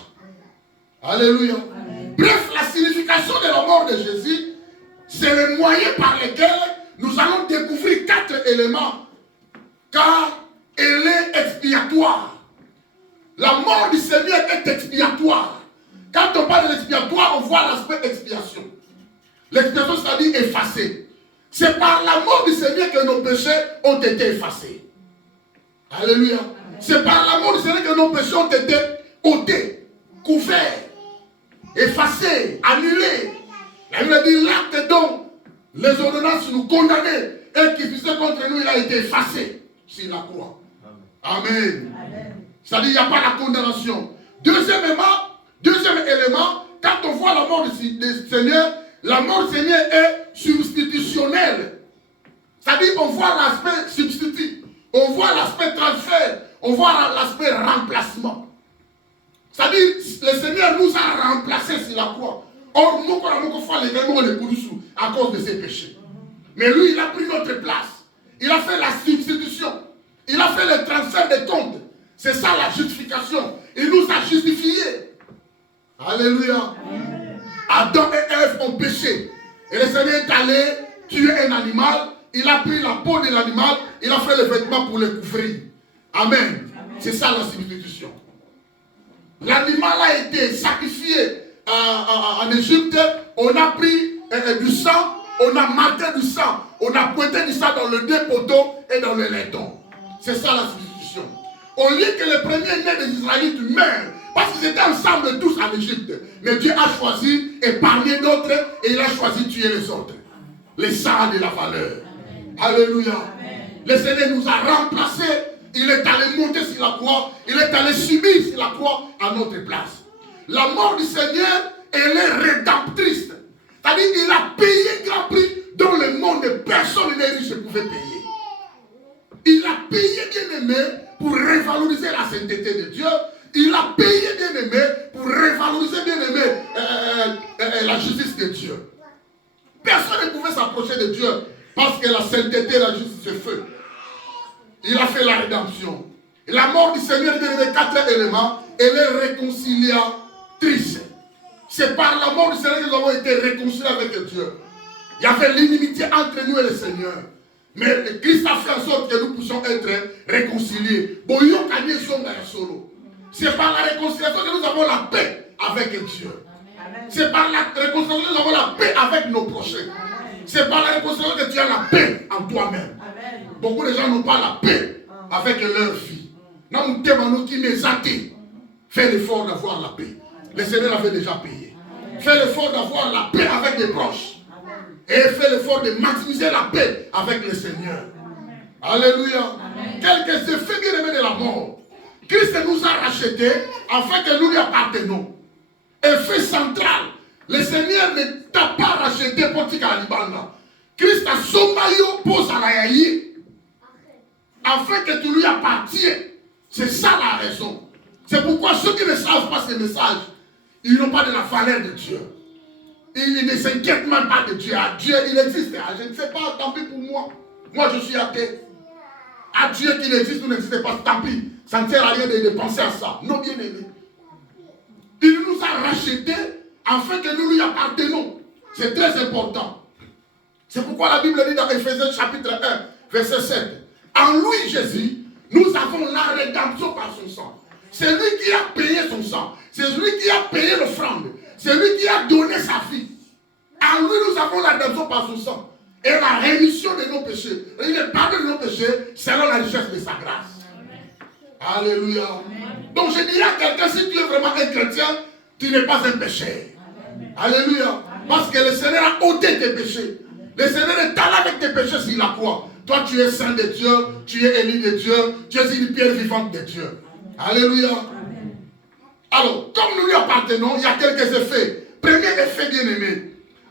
Alléluia. Amen. Bref, la signification de la mort de Jésus, c'est le moyen par lequel nous allons découvrir 4 éléments. Car elle est expiatoire. La mort du Seigneur est expiatoire. Quand on parle de l'expiatoire, on voit l'aspect expiation. L'expiation, c'est-à-dire effacer. C'est par la mort du Seigneur que nos péchés ont été effacés. Alléluia. C'est par la mort du Seigneur que nos péchés ont été ôté, couvert, effacé, annulé. La Bible dit l'acte dont les ordonnances nous condamnaient et qui faisaient contre nous, il a été effacé sur la croix. Amen. C'est-à-dire qu'il n'y a pas la condamnation. Deuxième élément, quand on voit la mort du Seigneur, la mort du Seigneur est substitutionnelle. C'est-à-dire qu'on voit l'aspect substitut, on voit l'aspect transfert, on voit l'aspect remplacement. C'est-à-dire le Seigneur nous a remplacés sur la croix. Or, nous, on fait les gars, à cause de ses péchés. Mais lui, il a pris notre place. Il a fait la substitution. Il a fait le transfert des comptes. C'est ça la justification. Il nous a justifiés. Alléluia. Adam et Ève ont péché. Et le Seigneur est allé tuer un animal. Il a pris la peau de l'animal. Il a fait les vêtements pour le couvrir. Amen. C'est ça la substitution. L'animal a été sacrifié en Égypte. On a pris du sang. On a marqué du sang. On a pointé du sang dans le deux poteaux et dans le laiton. C'est ça la substitution. Au lieu que les premiers-nés des Israélites meurent, parce qu'ils étaient ensemble tous en Égypte. Mais Dieu a choisi épargner d'autres et il a choisi tuer les autres. Les sangs de la valeur. Alléluia. Le Seigneur nous a remplacés. Il est allé monter sur la croix. Il est allé subir sur la croix à notre place. La mort du Seigneur, elle est rédemptrice. C'est-à-dire qu'il a payé grand prix dans le monde personne n'est riche ne pouvait payer. Il a payé, bien aimé, pour revaloriser la sainteté de Dieu. Il a payé, bien aimé, pour revaloriser, bien aimé, la justice de Dieu. Personne ne pouvait s'approcher de Dieu parce que la sainteté et la justice c'est feu. Il a fait la rédemption. Et la mort du Seigneur, bien aimé, 4 éléments, elle est réconciliatrice. C'est par la mort du Seigneur que nous avons été réconciliés avec Dieu. Il y avait l'inimitié entre nous et le Seigneur. Mais Christ a fait en sorte que nous puissions être réconciliés. C'est par la réconciliation que nous avons la paix avec Dieu. C'est par la réconciliation que nous avons la paix avec nos prochains. C'est par la réconciliation que tu as la paix en toi-même. Beaucoup de gens n'ont pas la paix avec leur vie. Nous demandons qui les a été. Fais l'effort d'avoir la paix. Le Seigneur avait déjà payé. Fais l'effort d'avoir la paix avec les proches. Et fais l'effort de maximiser la paix avec le Seigneur. Alléluia. Quelques effets bien aimés de la mort. Christ nous a rachetés afin que nous lui appartenons. Effet central. Le Seigneur ne t'a pas racheté pour Tikalibanda. Christ a sommaillé pose à la yaï afin que tu lui appartiens. C'est ça la raison. C'est pourquoi ceux qui ne savent pas ce message, ils n'ont pas de la valeur de Dieu. Ils ne s'inquiètent même pas de Dieu. Dieu, il existe. Je ne sais pas, tant pis pour moi. Moi, je suis athée. À Dieu qu'il existe ou n'existe pas, tant pis. Ça ne sert à rien de penser à ça. Non, bien aimé. Il nous a rachetés afin que nous lui appartenons. C'est très important. C'est pourquoi la Bible dit dans Éphésiens chapitre 1, verset 7. En lui, Jésus, nous avons la rédemption par son sang. C'est lui qui a payé son sang. C'est lui qui a payé l'offrande. C'est lui qui a donné sa vie. En lui, nous avons la rédemption par son sang. Et la rémission de nos péchés. Et le pardon de nos péchés selon la richesse de sa grâce. Amen. Alléluia. Amen. Donc je dirais à quelqu'un, si tu es vraiment un chrétien, tu n'es pas un pécheur. Amen. Alléluia. Amen. Parce que le Seigneur a ôté tes péchés. Amen. Le Seigneur est allé avec tes péchés sur la croix. Toi, tu es saint de Dieu, tu es élu de Dieu, tu es une pierre vivante de Dieu. Amen. Alléluia. Amen. Alors, comme nous lui appartenons, il y a quelques effets. Premier effet bien-aimé.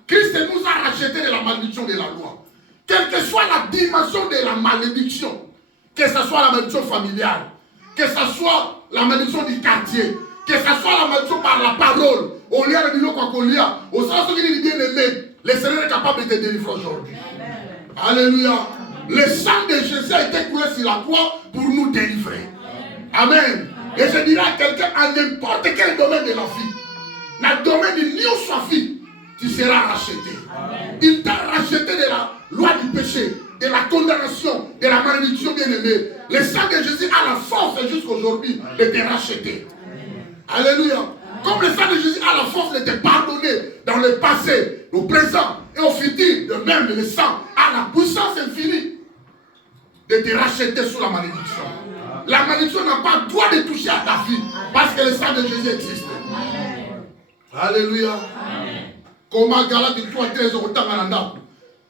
Christ nous a rachetés de la malédiction de la loi. Quelle que soit la dimension de la malédiction, que ce soit la malédiction familiale, que ce soit la malédiction du quartier, que ce soit la malédiction par la parole, au lieu de dire quoi qu'il y a, au sens où il est bien-aimé, le Seigneur est capable de te délivrer aujourd'hui. Alléluia. Le sang de Jésus a été coulé sur la croix pour nous délivrer. Amen. Et je dirais à quelqu'un, à n'importe quel domaine de la vie, dans le domaine de l'union soit vie, tu seras racheté. Amen. Il t'a racheté de la loi du péché, de la condamnation, de la malédiction bien-aimée. Le sang de Jésus a la force jusqu'aujourd'hui de te racheter. Amen. Alléluia. Amen. Comme le sang de Jésus a la force de te pardonner dans le passé, au présent et au futur, de même le sang a la puissance infinie de te racheter sous la malédiction. La malédiction n'a pas le droit de toucher à ta vie. Parce que le sang de Jésus existe. Alléluia. Comment Galate 3, 13 au temps à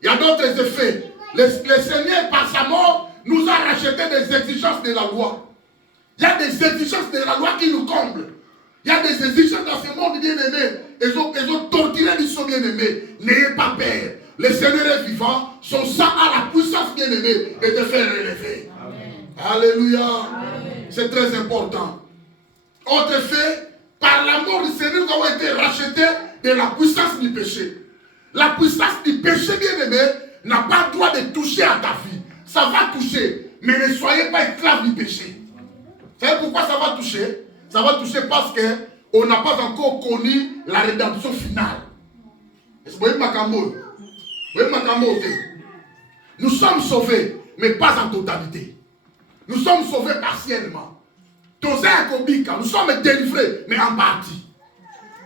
il y a d'autres effets. Le Seigneur, par sa mort, nous a racheté des exigences de la loi. Il y a des exigences de la loi qui nous comblent. Il y a des exigences dans ce monde bien-aimé. Ils ont torturé les sont bien-aimés. N'ayez pas peur. Le Seigneur est vivant. Son sang a la puissance bien-aimée de te faire relever. Amen. Alléluia. C'est très important. Autre fait, par la mort du Seigneur, nous avons été rachetés de la puissance du péché. La puissance du péché bien-aimé n'a pas le droit de toucher à ta vie. Ça va toucher, mais ne soyez pas esclaves du péché. Vous savez pourquoi ça va toucher? Ça va toucher parce qu'on n'a pas encore connu la rédemption finale. Vous voyez ma camote? Nous sommes sauvés, mais pas en totalité. Nous sommes sauvés partiellement. Nous sommes délivrés, mais en partie.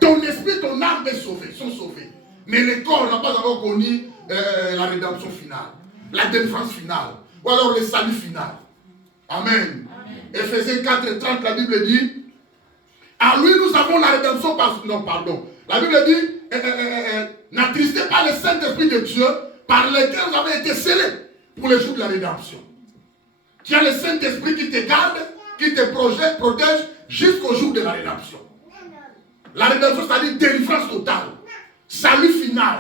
Ton esprit, ton âme est sauvé, sont sauvés. Mais le corps n'a pas encore connu la rédemption finale, la délivrance finale, ou alors le salut final. Amen. Éphésiens 4, 30, la Bible dit, à lui nous avons la rédemption par... Non, pardon. La Bible dit, n'attristez pas le Saint-Esprit de Dieu par lequel vous avez été scellés pour le jour de la rédemption. Tu as le Saint-Esprit qui te garde, qui te protège jusqu'au jour de la rédemption. La rédemption, c'est-à-dire délivrance totale, salut final,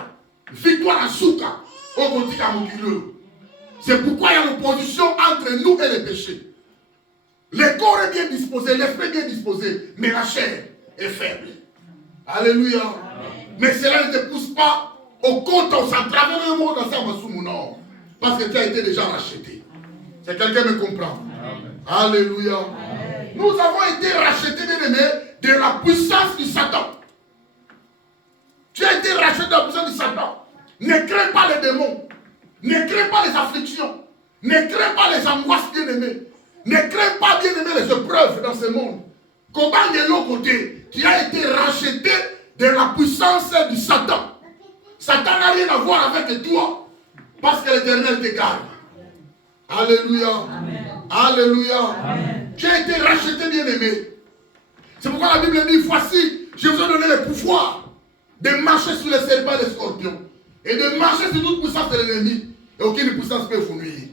victoire à Souka, au Gotika Mokilou. C'est pourquoi il y a l'opposition entre nous et le péché. Le corps est bien disposé, l'esprit est bien disposé, mais la chair est faible. Alléluia. Amen. Mais cela ne te pousse pas au compte, on s'en travers le monde dans sa massoumouna. Parce que tu as été déjà racheté. Si quelqu'un me comprend. Amen. Alléluia. Amen. Nous avons été rachetés, bien-aimés, de la puissance du Satan. Tu as été racheté de la puissance du Satan. Ne crains pas les démons. Ne crains pas les afflictions. Ne crains pas les angoisses, bien-aimés. Ne crains pas, bien-aimés, les épreuves dans ce monde. Comment de l'autre côté, tu as été racheté de la puissance du Satan. Satan n'a rien à voir avec toi. Parce que l'Éternel te garde. Alléluia. Amen. Alléluia. Amen. Tu as été racheté, bien-aimé. C'est pourquoi la Bible dit, voici, je vous ai donné le pouvoir de marcher sur les serpents et les scorpions. Et de marcher sur toute puissance de l'ennemi. Et aucune puissance peut vous nuire.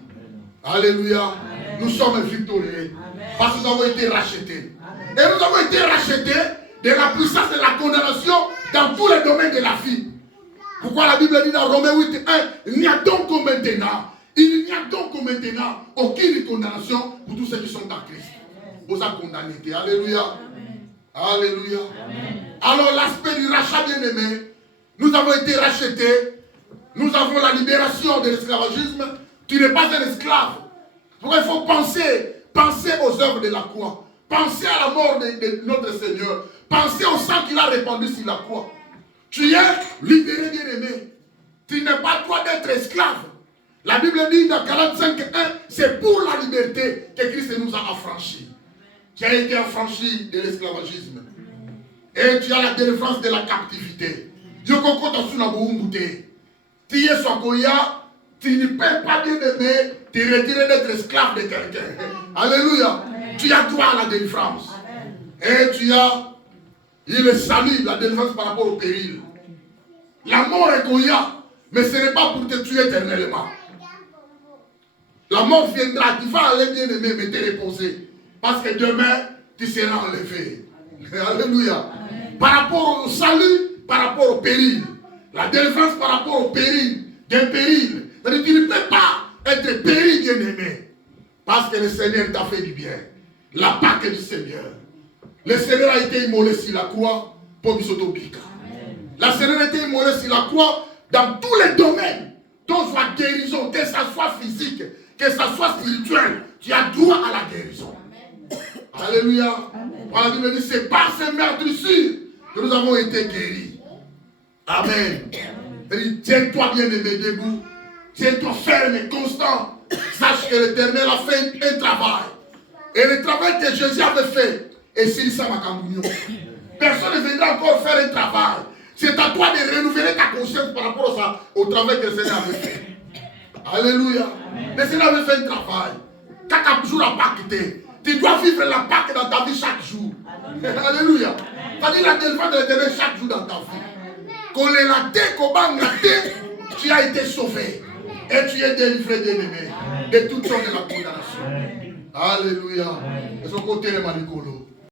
Alléluia. Amen. Nous sommes victorieux. Amen. Parce que nous avons été rachetés. Amen. Et nous avons été rachetés de la puissance de la condamnation dans tous les domaines de la vie. Pourquoi la Bible dit dans Romains 8, 1, il n'y a donc maintenant aucune condamnation pour tous ceux qui sont en Christ. Vous êtes condamnés. Alléluia. Amen. Alléluia. Amen. Alors l'aspect du rachat bien-aimé, nous avons été rachetés. Nous avons la libération de l'esclavagisme. Tu n'es pas un esclave. Pourquoi il faut penser aux œuvres de la croix. Pensez à la mort de notre Seigneur. Pensez au sang qu'il a répandu sur la croix. Tu es libéré, bien-aimé. Tu n'es pas droit d'être esclave. La Bible dit dans Galates 5:1, c'est pour la liberté que Christ nous a affranchis. Tu as été affranchi de l'esclavagisme. Et tu as la délivrance de la captivité. Tu es Sokoya, tu ne peux pas, bien-aimé, te retirer d'être esclave de quelqu'un. Alléluia. Amen. Tu as droit à la délivrance. Amen. Et tu as le salut, la délivrance par rapport au péril. La mort est Koya, mais ce n'est pas pour te tuer éternellement. La mort viendra, tu vas aller, bien-aimé, mais te reposer. Parce que demain, tu seras enlevé. Alléluia. Amen. Par rapport au salut, par rapport au péril. La délivrance par rapport au péril, d'un péril. C'est-à-dire que tu ne peux pas être péril, bien-aimé. Parce que le Seigneur t'a fait du bien. La Pâque du Seigneur. Le Seigneur a été immolé sur la croix pour nous sauver. Le Seigneur a été immolé sur la croix dans tous les domaines. Donc, soit guérison, que ça soit physique, que ça soit spirituel, tu as droit à la guérison. Amen. Alléluia. La Bible dit, c'est par ces meurtrissures que nous avons été guéris. Amen. Tiens-toi bien-aimé debout. Tiens-toi ferme et constant. Sache que l'Éternel a fait un travail. Et le travail que Jésus avait fait, et c'est ça ma communion. Personne ne viendra encore faire un travail. C'est à toi de renouveler ta conscience par rapport au travail que le Seigneur avait fait. Alléluia. Le Seigneur avait fait un travail. Kaka jour à pas quitté. Tu dois vivre la Pâque dans ta vie chaque jour. Alléluia. C'est-à-dire la délivrance de l'Éternel chaque jour dans ta vie. Qu'on les late, qu'on bangate, tu as été sauvé. Et tu es délivré bien-aimé de toutes sortes de la condamnation. Alléluia. Et son côté, les manicolo.